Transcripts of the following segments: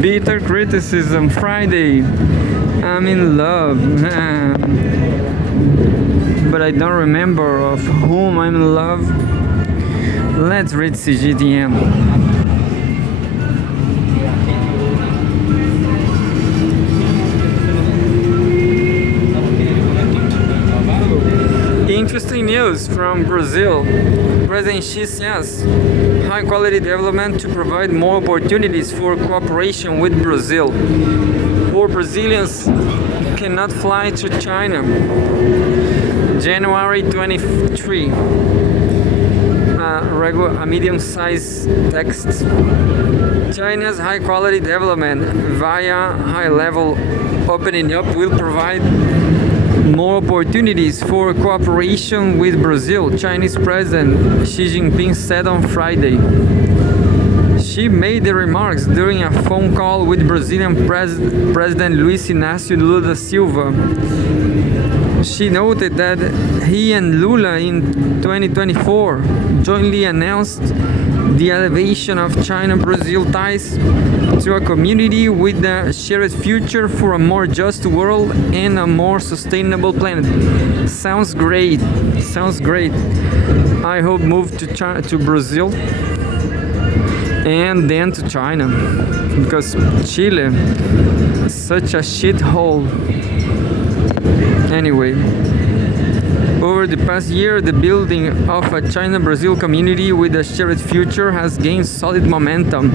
Bitter criticism Friday. I'm in love. But I don't remember of whom I'm in love. Let's read Cgtn. Interesting news from Brazil. President Xi says high quality development to provide more opportunities for cooperation with Brazil. Poor Brazilians cannot fly to China. January 23. A medium-sized text. China's high-quality development via high-level opening up will provide more opportunities for cooperation with Brazil, Chinese President Xi Jinping said on Friday. She made the remarks during a phone call with Brazilian President Luiz Inácio Lula da Silva. She noted that he and Lula in 2024 jointly announced the elevation of China-Brazil ties to a community with a shared future for a more just world and a more sustainable planet. Sounds great. Sounds great. I hope move to Brazil and then to China, because Chile is such a shithole. Anyway, over the past year, the building of a China-Brazil community with a shared future has gained solid momentum,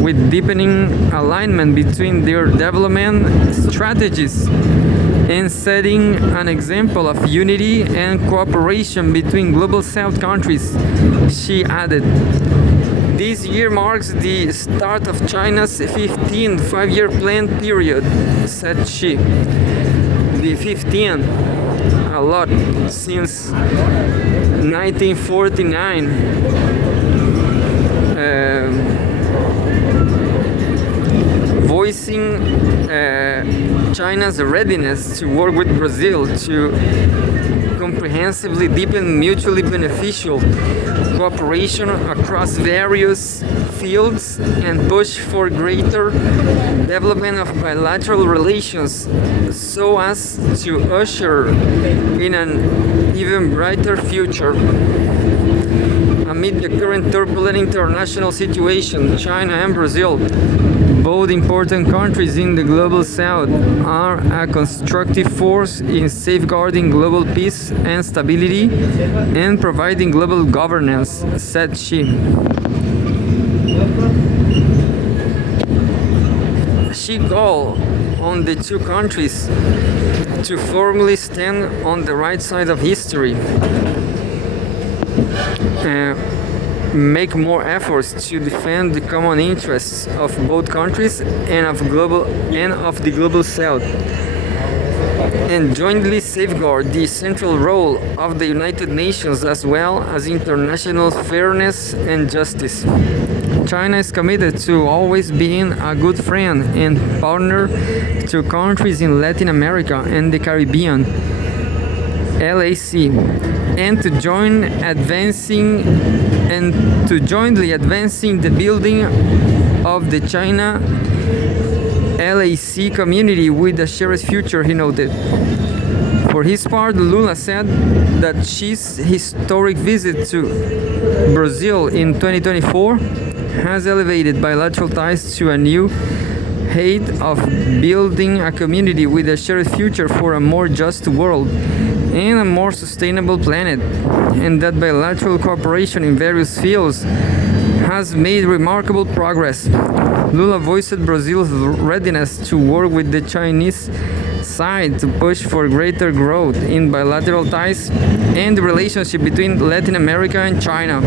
with deepening alignment between their development strategies and setting an example of unity and cooperation between Global South countries, she added. This year marks the start of China's 15th five-year plan period, said she. The 15th, a lot, since 1949. Voicing China's readiness to work with Brazil to comprehensively deepen mutually beneficial cooperation across various fields and push for greater development of bilateral relations so as to usher in an even brighter future. Amid the current turbulent international situation, China and Brazil, both important countries in the Global South, are a constructive force in safeguarding global peace and stability and providing global governance, said she. She called on the two countries to firmly stand on the right side of history, make more efforts to defend the common interests of both countries and of the global South, and jointly safeguard the central role of the United Nations as well as international fairness and justice. China is committed to always being a good friend and partner to countries in Latin America and the Caribbean, LAC, and to jointly advancing the building of the China LAC community with a shared future, he noted. For his part, Lula said that Xi's historic visit to Brazil in 2024 has elevated bilateral ties to a new height of building a community with a shared future for a more just world and a more sustainable planet, and that bilateral cooperation in various fields has made remarkable progress. Lula voiced Brazil's readiness to work with the Chinese side to push for greater growth in bilateral ties and the relationship between Latin America and China.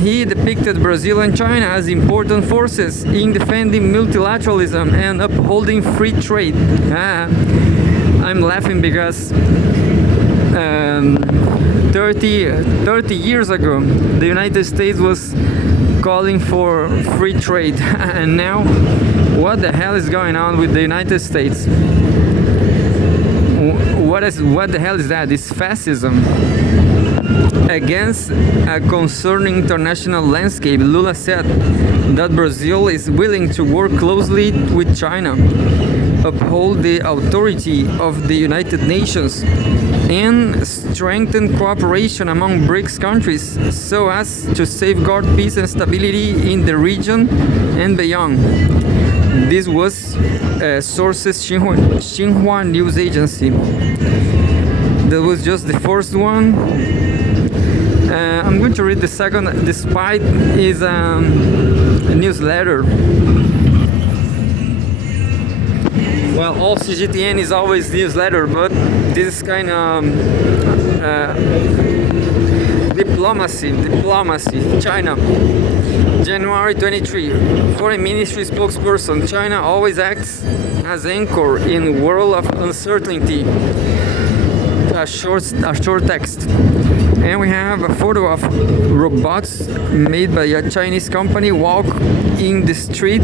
He depicted Brazil and China as important forces in defending multilateralism and upholding free trade. I'm laughing because 30 years ago, the United States was calling for free trade. And now, what the hell is going on with the United States? What the hell is that? It's fascism. Against a concerning international landscape, Lula said that Brazil is willing to work closely with China, uphold the authority of the United Nations, and strengthen cooperation among BRICS countries so as to safeguard peace and stability in the region and beyond. This was sources Xinhua news agency. That was just the first one. I'm going to read the second. Despite is a newsletter. Well, all Cgtn is always newsletter, but this is kind of diplomacy. China, January 23. Foreign Ministry spokesperson. China always acts as anchor in world of uncertainty. A short text. And we have a photo of robots made by a Chinese company walk in the street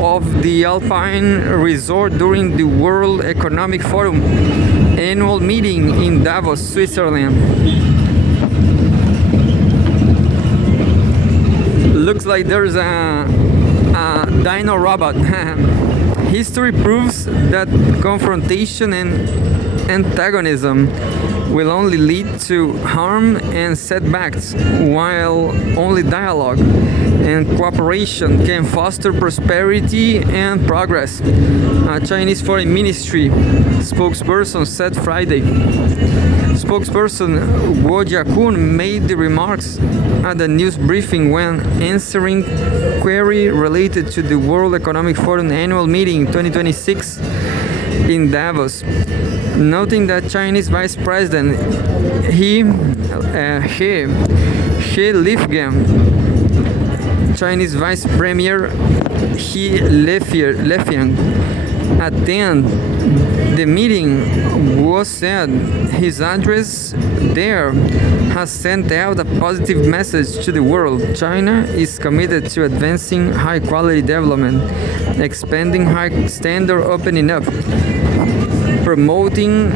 of the Alpine Resort during the World Economic Forum annual meeting in Davos, Switzerland. Looks like there's a dino robot. History proves that confrontation and antagonism will only lead to harm and setbacks, while only dialogue and cooperation can foster prosperity and progress. A Chinese Foreign Ministry spokesperson said Friday. Spokesperson Guo Jiakun made the remarks at the news briefing when answering query related to the World Economic Forum annual meeting 2026 in Davos, noting that Chinese Vice President He Lifeng, Chinese Vice Premier He Lifeng attend the meeting. Was said his address there has sent out a positive message to the world. China is committed to advancing high quality development, expanding high standard opening up, promoting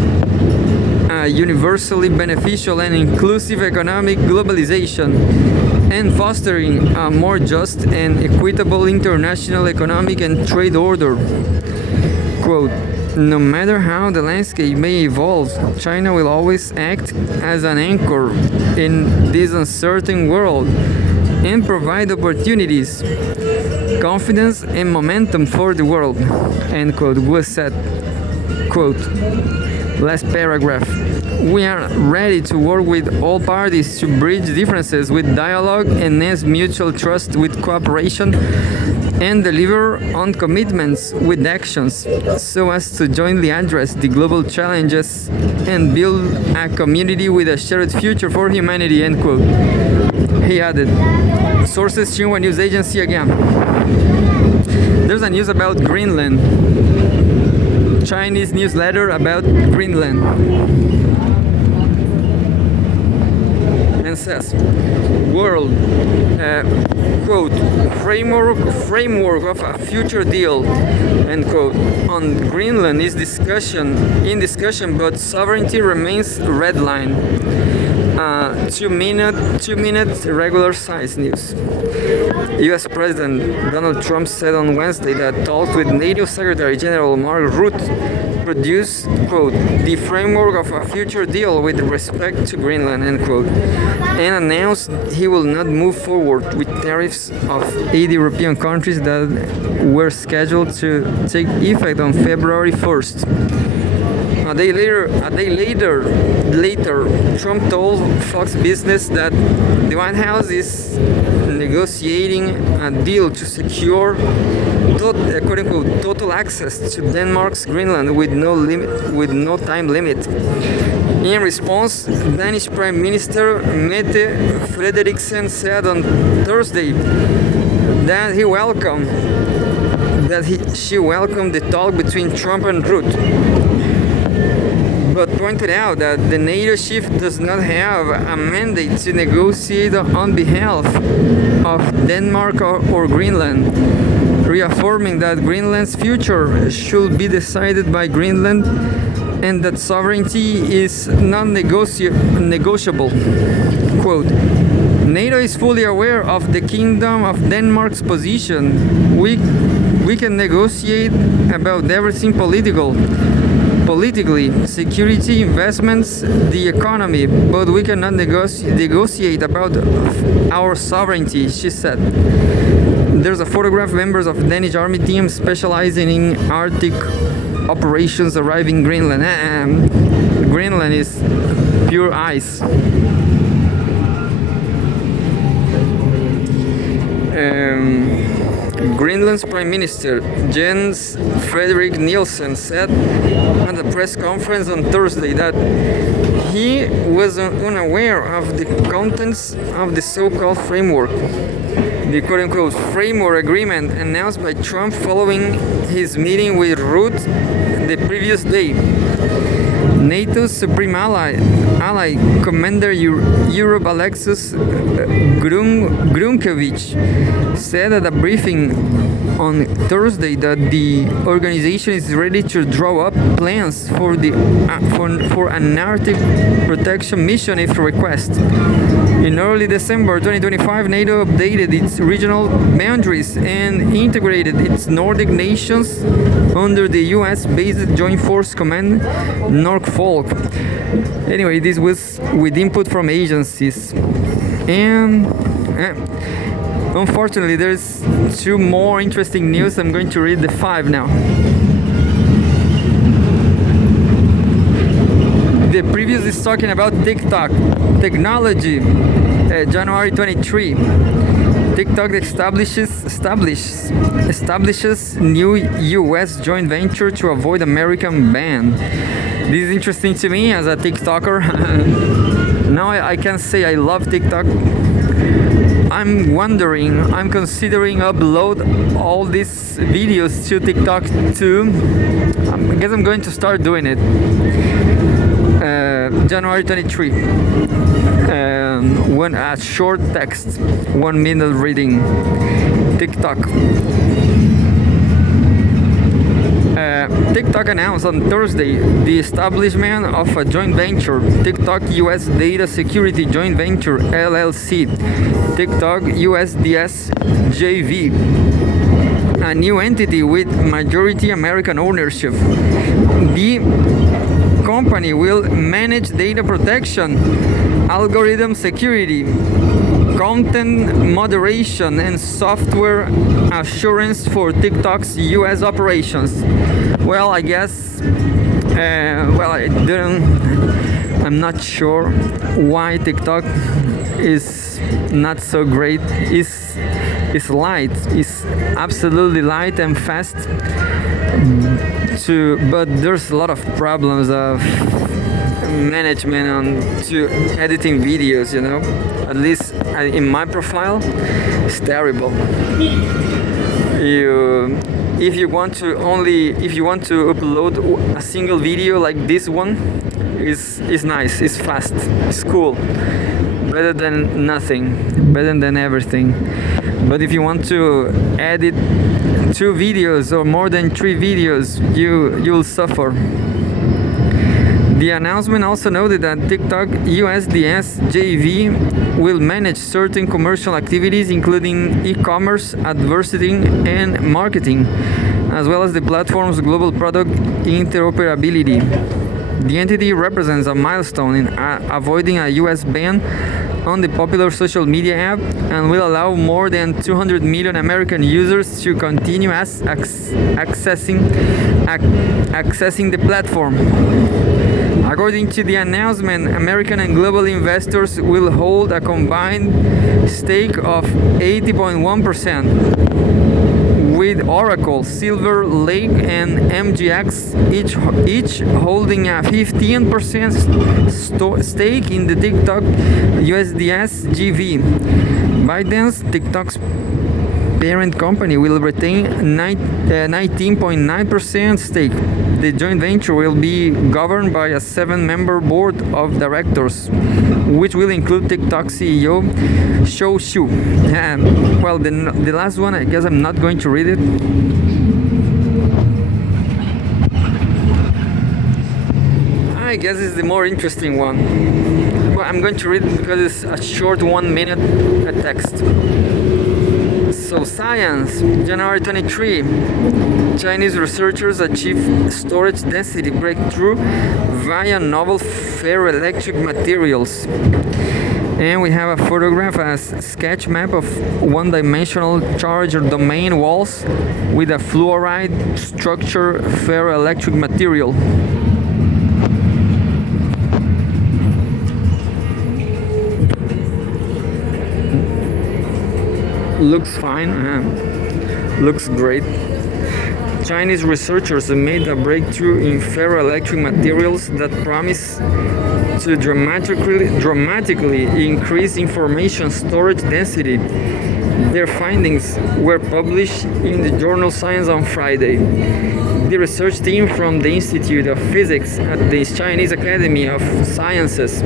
universally beneficial and inclusive economic globalization, and fostering a more just and equitable international economic and trade order. Quote, no matter how the landscape may evolve, China will always act as an anchor in this uncertain world and provide opportunities, confidence, and momentum for the world. End quote. Was said. Quote, last paragraph. We are ready to work with all parties to bridge differences with dialogue, enhance mutual trust with cooperation, and deliver on commitments with actions so as to jointly address the global challenges and build a community with a shared future for humanity. End quote. He added. Sources Xinhua news agency again. There's a news about Greenland. Chinese newsletter about Greenland. And says, world, quote, framework of a future deal, end quote, on Greenland is in discussion, but sovereignty remains red line. 2 minute regular size news. U.S. President Donald Trump said on Wednesday that talks with NATO Secretary General Mark Rutte produce, quote, the framework of a future deal with respect to Greenland, end quote, and announced he will not move forward with tariffs of 8 European countries that were scheduled to take effect on February 1st. A day later, Trump told Fox Business that the White House is negotiating a deal to secure quote-unquote total access to Denmark's Greenland with no time limit. In response, Danish Prime Minister Mette Frederiksen said on Thursday that she welcomed the talk between Trump and Rutte, but pointed out that the NATO chief does not have a mandate to negotiate on behalf of Denmark or Greenland, reaffirming that Greenland's future should be decided by Greenland and that sovereignty is non-negotiable. Quote, NATO is fully aware of the Kingdom of Denmark's position. We can negotiate about everything politically, security, investments, the economy, but we cannot negotiate about our sovereignty, she said. There's a photograph of members of Danish army team specializing in Arctic operations arriving in Greenland. Greenland is pure ice. Greenland's Prime Minister Jens Frederik Nielsen said at a press conference on Thursday that he was unaware of the contents of the so-called framework, the quote-unquote framework agreement announced by Trump following his meeting with Rutte the previous day. NATO's supreme ally Commander Europe Alexis Grunkevich said at a briefing on Thursday that the organization is ready to draw up plans for an Arctic protection mission if requested. In early December 2025, NATO updated its regional boundaries and integrated its Nordic nations under the US-based Joint Force Command Norfolk. Anyway, this was with input from agencies. And unfortunately, there's two more interesting news. I'm going to read the 5 now. The previous is talking about TikTok technology. January 23, TikTok establishes new U.S. joint venture to avoid American ban. This is interesting to me as a TikToker. Now I can say I love TikTok. I'm considering upload all these videos to TikTok too. I guess I'm going to start doing it. January 23. A short text, 1 minute reading. TikTok. TikTok announced on Thursday the establishment of a joint venture, TikTok US Data Security Joint Venture LLC, TikTok USDS JV, a new entity with majority American ownership. The company will manage data protection, algorithm security, content moderation, and software assurance for TikTok's US operations. Well, I guess, I'm not sure why TikTok is not so great. It's light, it's absolutely light and fast, but there's a lot of problems of management on to editing videos, you know. At least in my profile, it's terrible. If you want to upload a single video like this one, is nice, it's fast, it's cool, better than nothing, better than everything. But if you want to edit 2 videos or more than 3 videos, you'll suffer. The announcement also noted that TikTok USDS JV will manage certain commercial activities, including e-commerce, advertising, and marketing, as well as the platform's global product interoperability. The entity represents a milestone in avoiding a US ban on the popular social media app and will allow more than 200 million American users to continue accessing the platform. According to the announcement, American and global investors will hold a combined stake of 80.1%, with Oracle, Silver Lake, and MGX each holding a 15% stake in the TikTok USDS JV. Biden's TikTok's parent company will retain 19.9% stake. The joint venture will be governed by a 7-member board of directors, which will include TikTok CEO Shou Xu. And well, the last one, I guess I'm not going to read it. I guess it's the more interesting one. But I'm going to read it because it's a short 1 minute text. So science, January 23. Chinese researchers achieve storage density breakthrough via novel ferroelectric materials. And we have a photograph, a sketch map of one-dimensional charge or domain walls with a fluoride structure ferroelectric material. Looks fine, looks great. Chinese researchers made a breakthrough in ferroelectric materials that promise to dramatically increase information storage density. Their findings were published in the journal Science on Friday. The research team from the Institute of Physics at the Chinese Academy of Sciences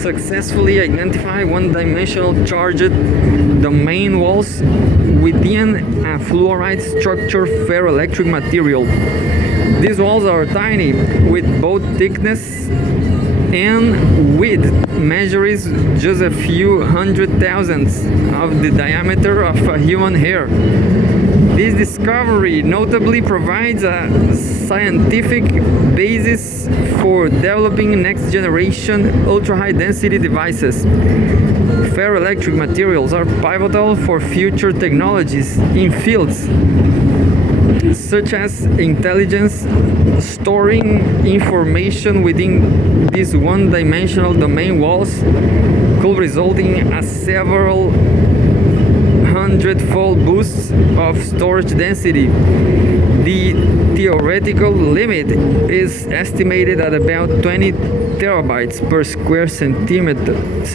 successfully identified one-dimensional charged domain walls within a fluoride structure ferroelectric material. These walls are tiny, with both thickness and width measures just a few hundred thousandths of the diameter of a human hair. This discovery notably provides a scientific basis for developing next-generation ultra-high density devices. Ferroelectric materials are pivotal for future technologies in fields such as intelligence, storing information within these one-dimensional domain walls could result in a several hundred-fold boost of storage density. The theoretical limit is estimated at about 20 terabytes per square centimeter